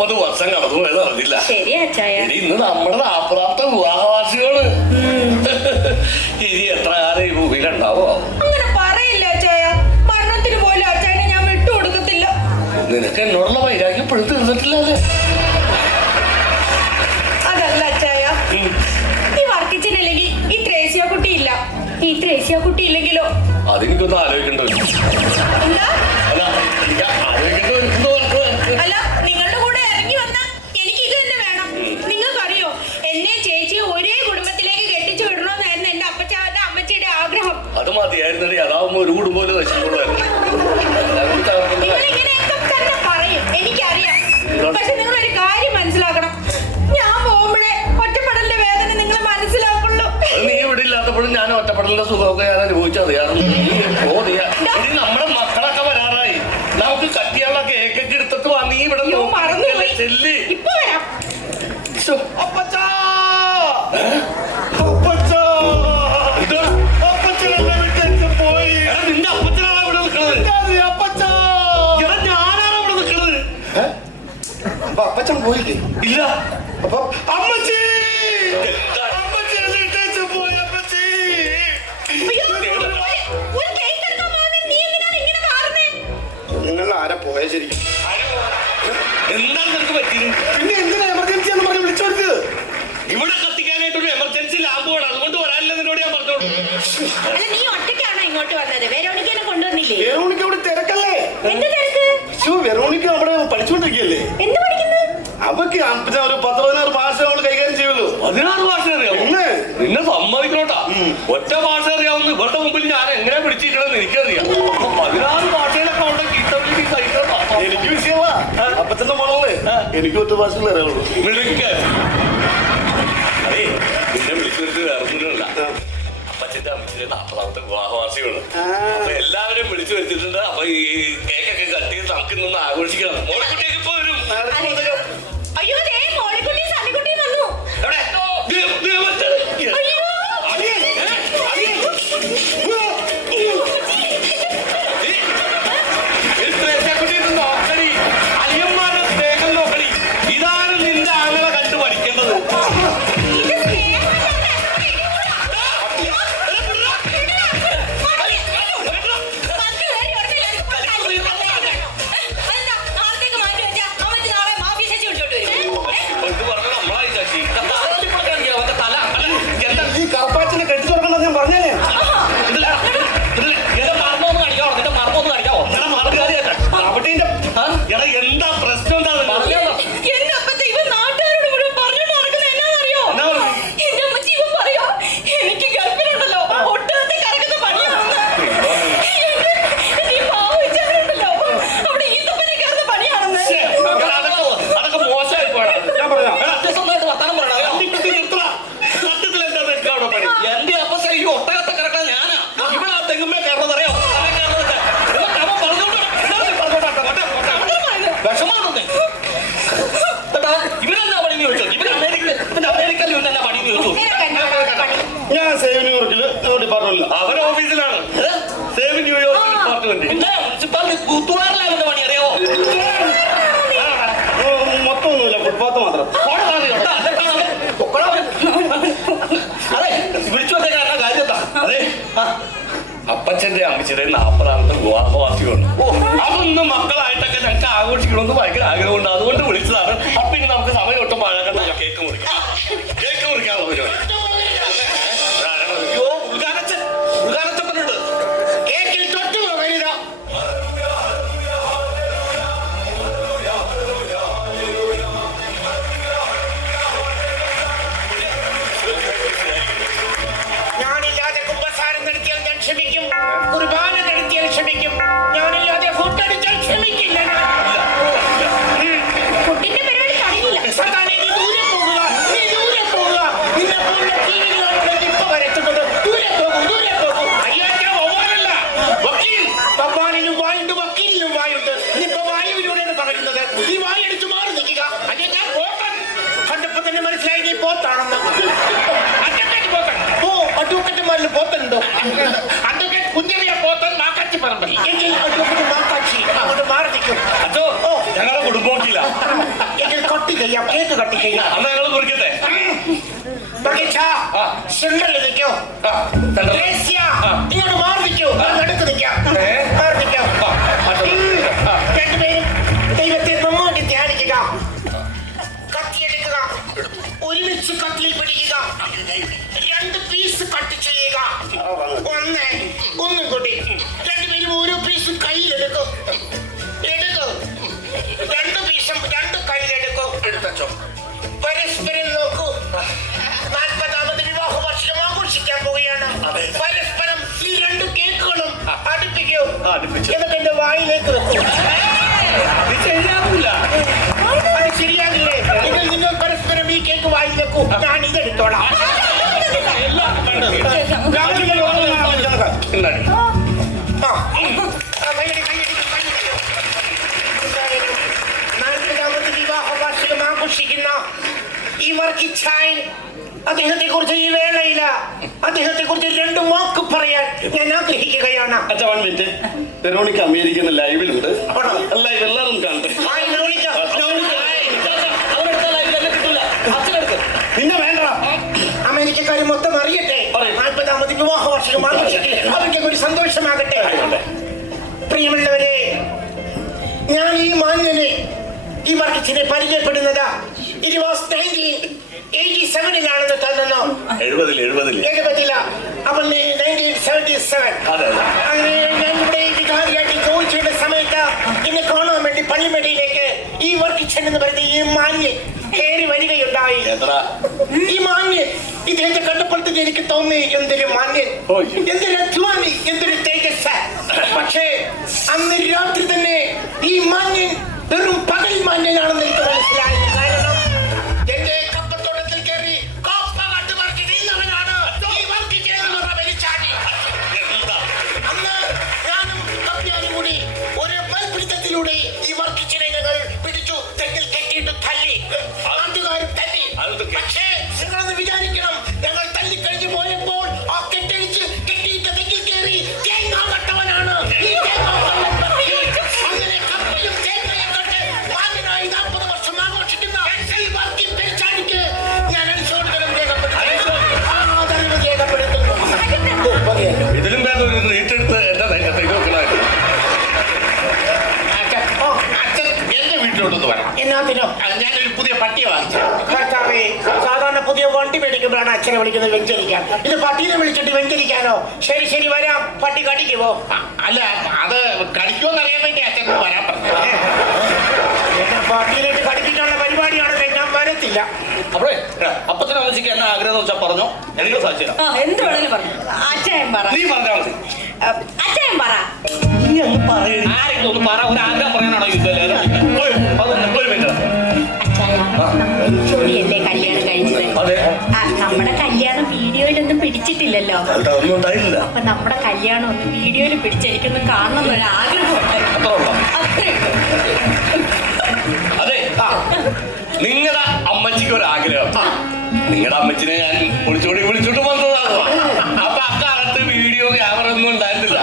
40 വർഷം കടന്നു പോയത് അറിഞ്ഞില്ല. ഇന്ന് നമ്മുടെ 40ാമത്തെ വിവാഹവാർഷികമാണ്. ഇനി എത്ര കാലം ഈ ഭൂമിയിലുണ്ടാവോ? അങ്ങനെ പറയില്ല അച്ചായ. മരണത്തിന് പോലും അച്ചായനെ ഞാൻ വിട്ടുകൊടുക്കത്തില്ല. നിനക്ക് എന്നോടുള്ള വൈരാഗ്യം ഇപ്പോഴും തീർന്നിട്ടില്ലേ? അതല്ല അച്ചായ, ഈ വർക്കിച്ചില്ലെങ്കിൽ ഈ ത്രേസ്യ കുട്ടി ഇല്ല. ഈ ത്രേസ്യ കുട്ടി ഇല്ലെങ്കിലോ? അതെനിക്കൊന്ന് ആലോചിക്കണ്ടോ? അല്ല, നിങ്ങളുടെ കൂടെ ഇറങ്ങി വന്ന എനിക്ക് ഇത് തന്നെ വേണം. നിങ്ങൾക്കറിയോ, എന്നെ ചേച്ചിയെ ഒരേ കുടുംബത്തിലേക്ക് കെട്ടിച്ചു വിടണമെന്നായിരുന്നു എന്റെ അപ്പച്ചാന്റെ അമ്മച്ചിയുടെ ആഗ്രഹം. അത് മതിയായിരുന്നേ. അതാവുമ്പോ ഒരു കുടുംബം നശിക്കുള്ളായിരുന്നു. ഇങ്ങനെയൊക്കെ തന്നെ പറയും, എനിക്കറിയാം. പക്ഷെ നിങ്ങൾ ഒരു കാര്യം മനസ്സിലാക്കണം. ഞാൻ പോകുമ്പോഴേ ഒറ്റപ്പെടലിന്റെ വേദന നിങ്ങൾ മനസ്സിലാക്കുള്ളൂ. നീ ഇവിടെ ഇല്ലാത്തപ്പോഴും ഞാൻ ഒറ്റപ്പെടലിന്റെ സുഖമൊക്കെ ഞാൻ അനുഭവിച്ചറിയാറുണ്ട്. നമ്മുടെ മക്കളൊക്കെ വരാറായി. നമുക്ക് കട്ടിയുള്ള കേക്കൊക്കെ എടുത്തിട്ട് വാ. നീ ഇവിടെ ചെല്ലി. ഇപ്പൊ വരാം. അപ്പച്ചാ പോയി. നിന്റെ അപ്പച്ചനാണ് ഇവിടെ നിൽക്കുന്നത്. ഞാനാണ് ഇവിടെ നിൽക്കുന്നത്. അപ്പൊ അപ്പച്ചൻ പോയില്ലേ? ഇല്ല. അപ്പൊ അമ്മച്ചി നിങ്ങൾ ആരെ പോയ ശരിക്കും? എന്താണ് നിനക്ക് പറ്റിയത്? പിന്നെ എന്തിനാ എമർജൻസി എന്ന് പറഞ്ഞ് വിളിച്ചു വരുന്നത്? ഇവിടെ കത്തിക്കാനായിട്ടൊരു എമർജൻസി ലാമ്പ് വേണം. അതുകൊണ്ട് വരാനില്ല നിന്നോട് ഞാൻ പറഞ്ഞോളൂ. നീ ഒറ്റയ്ക്കാണോ ഇങ്ങോട്ട് വന്നത്? വെറോണിക്കനെ കൊണ്ടുവന്നില്ലേ? വെറോണിക്ക ഇവിടെ തിരക്കല്ലേ? എന്ത് തിരക്ക്? വെറോണിക്ക അവിടെ പഠിച്ചുകൊണ്ടിരിക്കല്ലേ? എന്ത് പഠിക്കുന്നത്? അവക്ക് ഒരു 10-16 ഭാഷ അവള് കൈകാര്യം ചെയ്യുമല്ലോ. 16 ഭാഷ അറിയാമോ? നിന്നെ സമ്മതിക്കണോട്ടാ. ഒറ്റ ഭാഷ അറിയാവുന്ന ഇവരുടെ മുമ്പിൽ ഞാൻ എങ്ങനെ പിടിച്ചിരിക്കണമെന്ന് എനിക്കറിയാം. 16 ഭാഷയിലൊക്കെ അവിടെ കിട്ടവിലേക്ക് സഹിക്കണം. എനിക്ക് വിഷയമാ. അപ്പച്ചന്റെ മോളെ എനിക്ക് ഒറ്റ ഭാഷകൾ അറിയാവുള്ളൂ. അതേ, നിന്നെ വിളിച്ചു വരുത്തി വേറൊന്നുമില്ല. അപ്പച്ചന്റെ അമ്മച്ചിന്റെ 40ാമത്തെ വിവാഹവാർഷികമാണ്. അപ്പൊ എല്ലാവരും വിളിച്ചു വരുത്തിയിട്ടുണ്ട്. അപ്പൊ ഈ കേക്കൊക്കെ കട്ട് ചെയ്ത് നമുക്ക് നിന്ന് ആഘോഷിക്കണം. മോളിക്കുട്ടിയൊക്കെ ഇപ്പൊ വരും. അയ്യോ, മോളിക്കുട്ടി സണ്ണിക്കുട്ടി വന്നു. ഇതാണ് നിന്റെ ആങ്ങളെ കണ്ടു പഠിക്കേണ്ടത്. ഈ കറുപ്പാച്ചിനെ കെട്ടി തുറക്കണ്ടെന്ന് ഞാൻ പറഞ്ഞേ. എന്താ പ്രശ്നം? എന്താണ് എനിക്ക് ഗൾഫിലുണ്ടല്ലോ ഒട്ടകത്തെ കറക്കുന്ന പണിയാണെന്ന്. പാവച്ചാലുണ്ടല്ലോ അവിടെ ഈത്തപ്പനെ കറന്ന പണിയാണെന്ന്. അതൊക്കെ മോശമായി പോടാ. ഞാൻ പറഞ്ഞ സത്യസന്ധമായിട്ട് വർത്താനം പറയണം. സത്യത്തിൽ എന്താ നിൽക്കുക അവിടെ പണി? എന്റെ അപ്പച്ച ഈ ഒട്ടകത്തെ കറക്കാൻ ഞാനാ. ഇവിടെ ആ തെങ്ങുമ്പേ കയറുന്നത് അറിയോ? വിഷമാണോ? ഇവരെന്താ പണി ചോദിച്ചോ? ഇവര് അമേരിക്കയിൽ ഇവരെന്നാ പണി ചോദിച്ചു? ഞാൻ സേവ് ന്യൂയോർക്കില് ഡിപ്പാർട്ട്മെന്റില്ല. അവർ ഓഫീസിലാണ്. Save New York department. കൂത്തുവാറിലാവുന്ന പണി അറിയോ? മൊത്തമൊന്നുമില്ല, ഫുട്പാത്ത് മാത്രം. അതെ, വിളിച്ചു വന്നേക്കാരുടെ കാര്യം എന്താ? അതെ, അപ്പച്ചന്റെ അമ്മച്ചിയുടെ 40ാമത്തെ വിവാഹവാർഷികമാണ്. അതൊന്നും മക്കളായിട്ടൊക്കെ ഞങ്ങൾക്ക് ആഘോഷിക്കണമെന്ന് ഭയങ്കര ആഗ്രഹമുണ്ട്. അതുകൊണ്ട് വിളിച്ചതാണ്. അപ്പൊ ഇനി നമുക്ക് സമയം ഒട്ടും പഴകണ്ട. കേക്ക് മുറിക്കാം. കേക്ക് മുറിക്കാനുള്ള പരിപാടി. അയ്യോ, ഉദ്ഘാടനച്ചപ്പനുണ്ട്. കേക്കിൽ തൊട്ട് വരിക. ഞാനില്ലാതെ കുമ്പസാരം നടത്തിയാൽ ഞാൻ ക്ഷമിക്കും. കുർബാന നടത്തിയാൽ ക്ഷമിക്കും. ഞാനില്ലാതെ ഫുഡ് അടിച്ചാൽ ക്ഷമിക്കില്ല. ഫുഡിന്റെ പരിപാടി കഴിയില്ല. സദാനെ നീ ദൂരെ പോകുക. നീ ദൂരെ പോകുക. നിന്നെ പോലുള്ള ജീവികളാണ് ഇപ്പൊ വരത്തുന്നത്. ദൂരെ പോകും, ദൂരെ പോകും. അയ്യോ, ഞാൻ ഒവാനല്ല. വക്കീൽ. വവ്വാലിനും വായുണ്ട്, വക്കീലിനും വായുണ്ട്. ഇനിയിപ്പോ വായുവിലൂടെയാണ് പറയുന്നത്. ഈ വായടിച്ചു മാറി നിൽക്കുക. അല്ലെ ഞാൻ പോക്കാൻ കണ്ടപ്പോ തന്നെ മനസ്സിലായി നീ പോത്താണെന്ന്. അഡ്വക്കറ്റുമാരിൽ പോത്തനുണ്ടോ? അഡ്വക്കറ്റ് കുഞ്ഞറിയ പോത്തൻ മാക്കാച്ചി പറമ്പ്. എങ്കിൽ അഡ്വക്കറ്റ് മാക്കാച്ചി അങ്ങോട്ട് മാറി നിൽക്കുക. അച്ഛോ ഞങ്ങളുടെ കുടുംബമൊക്കെയില്ല. എങ്കിൽ കട്ട് ചെയ്യാം, കേക്ക് കട്ട് ചെയ്യാം. അന്ന് ഞങ്ങൾ കുറിക്കട്ടെ. സെൻട്രലിൽ നിൽക്കോ, ഇങ്ങോട്ട് മാറി നിൽക്കോ, അടുത്ത് നിൽക്കാം, മാറി നിൽക്കാം. രണ്ടുപേരും ദൈവത്തെ നന്നായിട്ട് ധ്യാനിക്കുക, കത്തിയെടുക്കുക, ഒരുമിച്ച് കത്തിയിൽ പിടിക്കുക, 2 പീസ് കട്ട് ചെയ്യുക. ഒന്നും കൂടി രണ്ടുപേരും ഓരോ പീസ് കയ്യിലെടുക്കും. 2 പീസും 2 കയ്യിലെടുക്കും. എടുത്തോ, പരസ്പരം നോക്കൂ. 40ാമത് വിവാഹ വർഷം ആഘോഷിക്കാൻ പോവുകയാണ്. പരസ്പരം ഈ 2 കേക്കുകളും അടുപ്പിക്കൂ. എന്നിട്ട് എന്റെ വായിലേക്ക് വെക്കൂ. അത് ശരിയാവില്ല. അത് ശരിയാകില്ലേ? നിങ്ങൾ പരസ്പരം ഈ കേക്ക് വായിൽ വെക്കൂ, ഞാൻ ഇതെടുത്തോളാം. വിവാഹ വാർഷികം ആഘോഷിക്കുന്ന ഈ വർക്കിച്ചായൻ അദ്ദേഹത്തെ കുറിച്ച് ഈ വേളയില്ല, അദ്ദേഹത്തെ കുറിച്ച് 2 വാക്ക് പറയാൻ ഞാൻ ആഗ്രഹിക്കുകയാണ്. അച്ഛാ 1 മിനിറ്റ്. വെറോണിക്ക അമേരിക്കന്ന് ലൈവിലുണ്ട്. ലൈവ് എല്ലാവരും കാണട്ടെ. പിന്നെ വേണ്ട, അമേരിക്കക്കാർ മൊത്തം അറിയട്ടെ. 40ാമത് വിവാഹ വാർഷികം ആഘോഷിക്കട്ടെ, അവർക്ക് ഒരു സന്തോഷമാകട്ടെ. പ്രിയമുള്ളവരെ, ഞാൻ ഈ മാന്യനെ ഈ വർക്കിച്ചിനെ പരിചയപ്പെടുന്നത് 1987-ലാണെന്ന് തോന്നുന്നു. 70-ല. അപ്പോൾ 1977. അങ്ങനെ ഞാൻ ഇവിടെ വികാരിയായിട്ട് ചോദിച്ചിരുന്ന സമയത്ത് എന്നെ കാണാൻ വേണ്ടി പള്ളിമേടയിലേക്ക് ഈ വർക്കിച്ചൻ എന്ന് പറയുന്ന ഈ മാന്യൻ കയറി വരികയുണ്ടായി. ഈ മാന്യൻ ഇദ്ദേഹത്തെ കണ്ടപ്പോഴത്തേക്ക് എനിക്ക് തോന്നി, എന്തൊരു മാന്യൻ, എന്തൊരു അധ്വാനി, എന്തൊരു തേജസ്. പക്ഷേ അന്ന് രാത്രി തന്നെ ഈ മാന്യൻ വെറും പകൽ മാന്യനാണെന്ന് എനിക്ക് മനസ്സിലായി. കാരണം എന്റെ കപ്പത്തോട്ടത്തിൽ കയറി അന്ന് ഞാനും കപ്പിയാനും കൂടി ഒരു മൽപിടുത്തത്തിലൂടെ ഈ വർക്കിച്ചിനെ ഞങ്ങൾ പിടിച്ചു, തെങ്ങിൽ കെട്ടിയിട്ട് തല്ലി. നാട്ടുകാരും തല്ലി. പക്ഷേ നിങ്ങളൊന്ന് വിചാരിക്കണം, ഞങ്ങൾ തല്ലിക്കഴിഞ്ഞ് പോയപ്പോൾ ആ കെട്ടഴിച്ച് കെട്ടിയിട്ട് തെങ്ങിൽ കയറി തേങ്ങാട്ടവനാണ്. അങ്ങനെ കപ്പയും തേങ്ങയും കൊണ്ട് മാന്യനായി 40 വർഷം ആഘോഷിക്കുന്ന ഈ വർക്കി പെരിച്ചാടിക്ക് ഞാൻ അനുശോചനം രേഖപ്പെടുത്തുന്നു. ഇതിലും വേണ്ട ഒരു നീട്ടെടുത്ത് എന്റെ നെഞ്ചത്തേക്ക് വെക്കണമായിരുന്നു. എന്റെ വീട്ടിലോട്ടൊന്ന് വരാം. എന്നാത്തിനോ? ഞാനൊരു പുതിയ പട്ടിയെ വാങ്ങിച്ചു. ഭർത്താവേ, സാധാരണ പുതിയ വണ്ടി മേടിക്കുമ്പോഴാണ് അച്ഛനെ വിളിക്കുന്നത് വെഞ്ചരിക്കാൻ. ഇത് പട്ടീനെ വിളിച്ചിട്ട് വെഞ്ചരിക്കാനോ? ശരി ശരി, വരാം. പട്ടി കടിക്കുമോ? അല്ല, അത് കടിക്കുമെന്ന് അറിയാൻ വേണ്ടി അച്ഛൻ വരാൻ പറഞ്ഞു. പട്ടീനായിട്ട് കടിപ്പിക്കാനുള്ള പരിപാടിയാണല്ലേ, ഞാൻ വരത്തില്ല. അപ്പോഴേ അപ്പച്ചനെ ആലോചിക്കാൻ എന്നാ ആഗ്രഹം വെച്ചാൽ പറഞ്ഞോ, എനിക്ക് സാധിച്ചു. എന്ത് വേണമെങ്കിലും പറഞ്ഞു. അച്ഛൻ പറ. നീ പറഞ്ഞാൽ മതി. അച്ഛൻ പറ. നീ അങ്ങ് പറയണ ആരെങ്കിലും ഒന്ന് പറ. ഒരു ആഗ്രഹം പറയാനാണോ യുദ്ധമല്ലേ? ഒരു മിനിറ്റ്. ചോടിയല്ലേ കല്യാണം കഴിച്ചത്? നമ്മുടെ കല്യാണം വീഡിയോയിലൊന്നും പിടിച്ചിട്ടില്ലല്ലോ. അതൊന്നും ഉണ്ടായില്ല. അപ്പൊ നമ്മുടെ കല്യാണം ഒന്ന് വീഡിയോയിൽ പിടിച്ചെനിക്കൊന്ന് കാണണം എന്നൊരു ആഗ്രഹമുണ്ട്. അതെ, നിങ്ങളുടെ അമ്മച്ചിക്ക് ഒരു ആഗ്രഹം. നിങ്ങളുടെ അമ്മച്ചിനെ ഞാൻ വിളിച്ചോട്ട് വന്നതാണ്. അപ്പൊ അക്കാലത്ത് വീഡിയോ ക്യാമറ ഒന്നും ഉണ്ടായിരുന്നില്ല.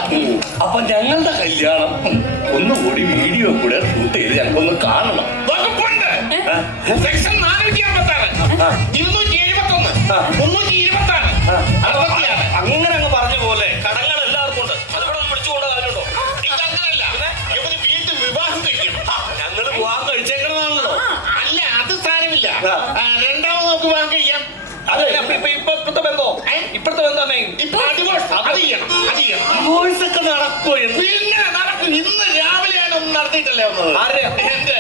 അപ്പൊ ഞങ്ങളുടെ കല്യാണം ഒന്നുകൂടി വീഡിയോ കൂടെ ഷൂട്ട് ചെയ്ത് ഞങ്ങൾക്കൊന്ന് കാണണം. സെക്ഷൻ 456, 271, 326, 66. അങ്ങനെ അങ്ങ് പറഞ്ഞ പോലെ കടങ്ങൾ എല്ലാവർക്കും ഉണ്ട്. അതിവിടെ വിളിച്ചുകൊണ്ട് കാര്യമുണ്ടോ? ഇതങ്ങനല്ല, ഇവര് വീണ്ടും വിവാഹം കഴിക്കണം. ഞങ്ങള് വിവാഹം കഴിച്ചേക്കണതാണല്ലോ. അല്ല, അത് സാരമില്ല. രണ്ടാമത് നമുക്ക് വിവാഹം കഴിക്കാം. അതെ, ഇപ്പഴത്തെ ബന്ധോ? ഇപ്പഴത്തെ ബന്ധം ഇപ്പൊ ഡിവോഴ്സ് അത് ചെയ്യണം. ഡിവോഴ്സ് ഒക്കെ നടക്കുമോ? പിന്നെ നടക്കും. ഇന്ന് രാവിലെയാണ് ഒന്ന് നടത്തിയിട്ടല്ലേ വന്നത്. ആരെ? എന്റെ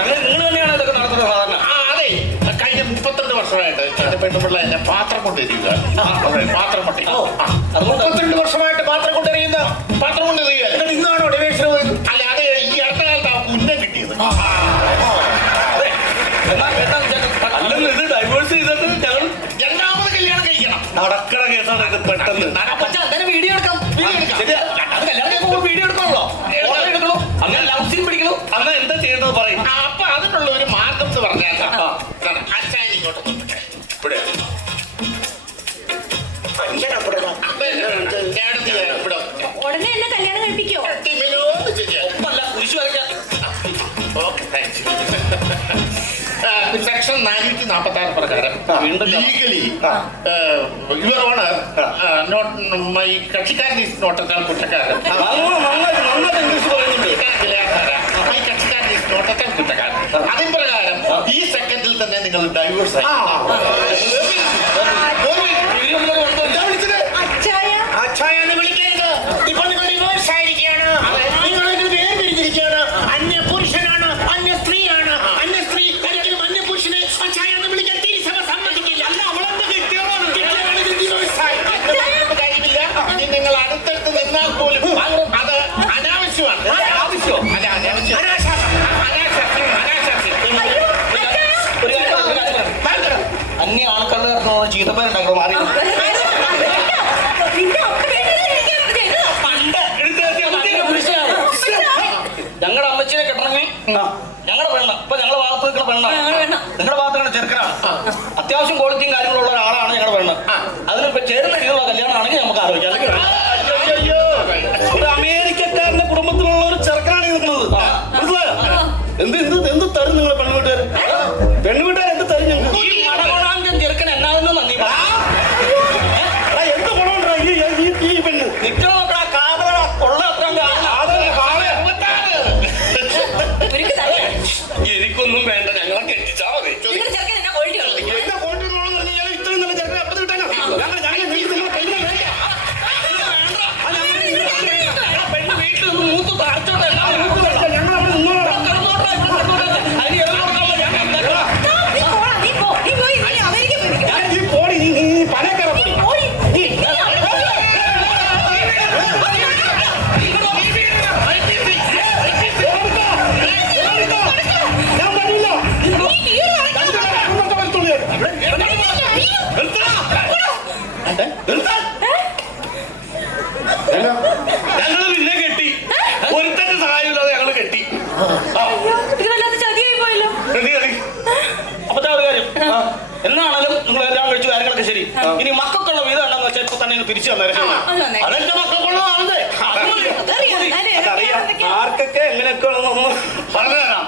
അങ്ങനെ നിങ്ങൾ തന്നെയാണ് ഇതൊക്കെ നടത്തുന്നത് സാധാരണ? അതെ, കഴിഞ്ഞ 32 വർഷമായിട്ട് എന്റെ പെണ്ണുപിള്ള എന്റെ പാത്രം കൊണ്ടെറിയുക. പാത്രം കൊണ്ടേ 32 വർഷമായിട്ട് പാത്രം കൊണ്ടെറിയുന്ന പാത്രം കൊണ്ടെറിയുക. ഇന്നാണോ ഡിവോഴ്സ്? അല്ല, അത് ഈ അടുത്ത കാലത്ത് ഉന്നം കിട്ടിയത്. അല്ലെന്ന് ഇത് ഡൈവേഴ്സ് ചെയ്തിട്ട് ഞങ്ങൾ രണ്ടാമത് കല്യാണം കഴിക്കണം. നടക്കണ കേസാണ് ഇത്. പെട്ടെന്ന് വീഡിയോ എടുക്കാം. വീഡിയോ എടുക്കണല്ലോ, എടുക്കണോ? അങ്ങനെ ലവ് സീൻ പിടിക്കണോ? അന്ന് എന്താ ചെയ്യേണ്ടത് പറയും. അപ്പൊ അതിനുള്ള ഒരു മാർഗം എന്ന് പറഞ്ഞാൽ അച്ഛൻ ഇങ്ങോട്ട് ഇവിടെ ഉടനെ എന്നെ കല്യാണം കഴിപ്പിക്കോ? സെക്ഷൻ 446 പ്രകാരം ലീഗലി യുവർ ഓണർ ഈ കക്ഷിക്കാരൻ ഈസ് നോട്ടത്താൽ കുറ്റക്കാരൻ. ഇംഗ്ലീഷ് പറയുന്നുണ്ട്. ഈ കക്ഷിക്കാരൻ ഈസ് നോട്ടത്താൽ കുറ്റക്കാരൻ. അതിൻ പ്രകാരം ഈ സെക്കൻഡിൽ തന്നെ നിങ്ങൾ ഡൈവേഴ്സ് ആയി. അച്ചായ അച്ഛായെന്ന് വിളിക്കരുത്. ഇപ്പോൾ നിങ്ങൾ ഡിവോഴ്സ് ആയിരിക്കുകയാണ്. നിങ്ങൾ വേർപിരിഞ്ഞിരിക്കുകയാണ്. അന്യ പുരുഷനാണ്, അന്യ സ്ത്രീയാണ്. അന്യ സ്ത്രീ ഒരിക്കലും അന്യ പുരുഷനെ അച്ഛായെന്ന് വിളിക്കാൻ തിരിച്ചവ സമ്മതിക്കില്ല. അല്ല, അവളെന്ത് കിട്ടിയതാണെങ്കിൽ ഡിവോഴ്സ് ആയി. കാര്യമില്ല. ഇനി നിങ്ങൾ അടുത്തടുത്ത് നിന്നാൽ പോലും അത് അനാവശ്യമാണ്. ആവശ്യമോ? അല്ല, അനാവശ്യം. അന്യ ആൾക്കാരുടെ ചീത്തപ്പേരുണ്ടാക്കണം മാറി ഞങ്ങളുടെ അമ്മച്ചിനെ കെട്ടണമെങ്കിൽ ഞങ്ങളുടെ പെണ്ണ ഇപ്പൊ ഞങ്ങളുടെ ഭാഗത്ത് നിൽക്കുന്ന പെണ്ണാണ്. നിങ്ങളുടെ ഭാഗത്ത് നിൽക്കുന്ന ചെറുക്കനാണ്. അത്യാവശ്യം ക്വാളിറ്റിയും കാര്യങ്ങളുള്ള ഒരാളാണ് ഞങ്ങളുടെ പെണ്ണ്. അതിനിപ്പോ ചേരുന്ന രീതിയിലുള്ള കല്യാണമാണെങ്കിൽ നമുക്ക് ആലോചിക്കാം. അല്ലെങ്കിൽ ഒരു അമേരിക്കക്കാരന്റെ കുടുംബത്തിലുള്ള ഒരു ചെറുക്കനാണ് ഈ നിൽക്കുന്നത്. മനസ്സിലായോ? എന്ത് തരും നിങ്ങളെ പെൺവീട്ടുകാർ? പെൺവീട്ടുകാർ എന്ത് തരും ഞങ്ങൾക്ക്? ഈ മടകൊടാങ്കൻ ചെറുക്കൻ എന്നാണെന്ന് നന്ദി പറ. എന്ത് ഗുണമുണ്ടോ ഈ പെണ്ണ്? നിൽക്കണ നോക്കടാ, കാതറ കൊള്ള അത്ര എനിക്കൊന്നും വേണ്ട, ഞങ്ങളെ കെട്ടിച്ചാ മതി. എന്നെ കൊണ്ടുവരണമെന്ന് പറഞ്ഞു കഴിഞ്ഞാൽ ഇത്രയും നല്ല ചെറുക്കനെ അപ്പുറത്ത് കിട്ടാനോ? പെണ്ണ് വീട്ടിൽ നിന്ന് മൂത്ത് താഴ്ത്തോട്ടെ. ഞങ്ങള് പിന്നെ കെട്ടി. ഒരുത്തന്റെ സഹായമില്ലാതെ ഞങ്ങള് കെട്ടി. അപ്പൊ ഒരു കാര്യം, എന്നാണേലും നിങ്ങൾ എല്ലാം കഴിച്ചു കാര്യങ്ങളൊക്കെ ശരി. ഇനി മക്കൾക്കുള്ള വീതം എന്താന്ന് വെച്ചാൽ ഇപ്പൊ തന്നെ തിരിച്ചു തന്നേരം. അതെന്റെ മക്കൾക്കുള്ളതാണല്ലേ? അതറിയാം ആർക്കൊക്കെ എങ്ങനെയൊക്കെ ഉള്ളതൊന്നും പറഞ്ഞു തരാം.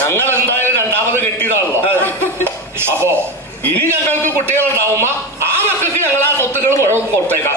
ഞങ്ങൾ എന്തായാലും രണ്ടാമത് കെട്ടിയതാണല്ലോ. അപ്പോ ഇനി ഞങ്ങൾക്ക് കുട്ടികളുണ്ടാവുമ്പോ ആ മക്കൾക്ക് ഞങ്ങൾ ആ സ്വത്തുക്കൾ മുഴുവൻ കൊടുത്തേക്കാം.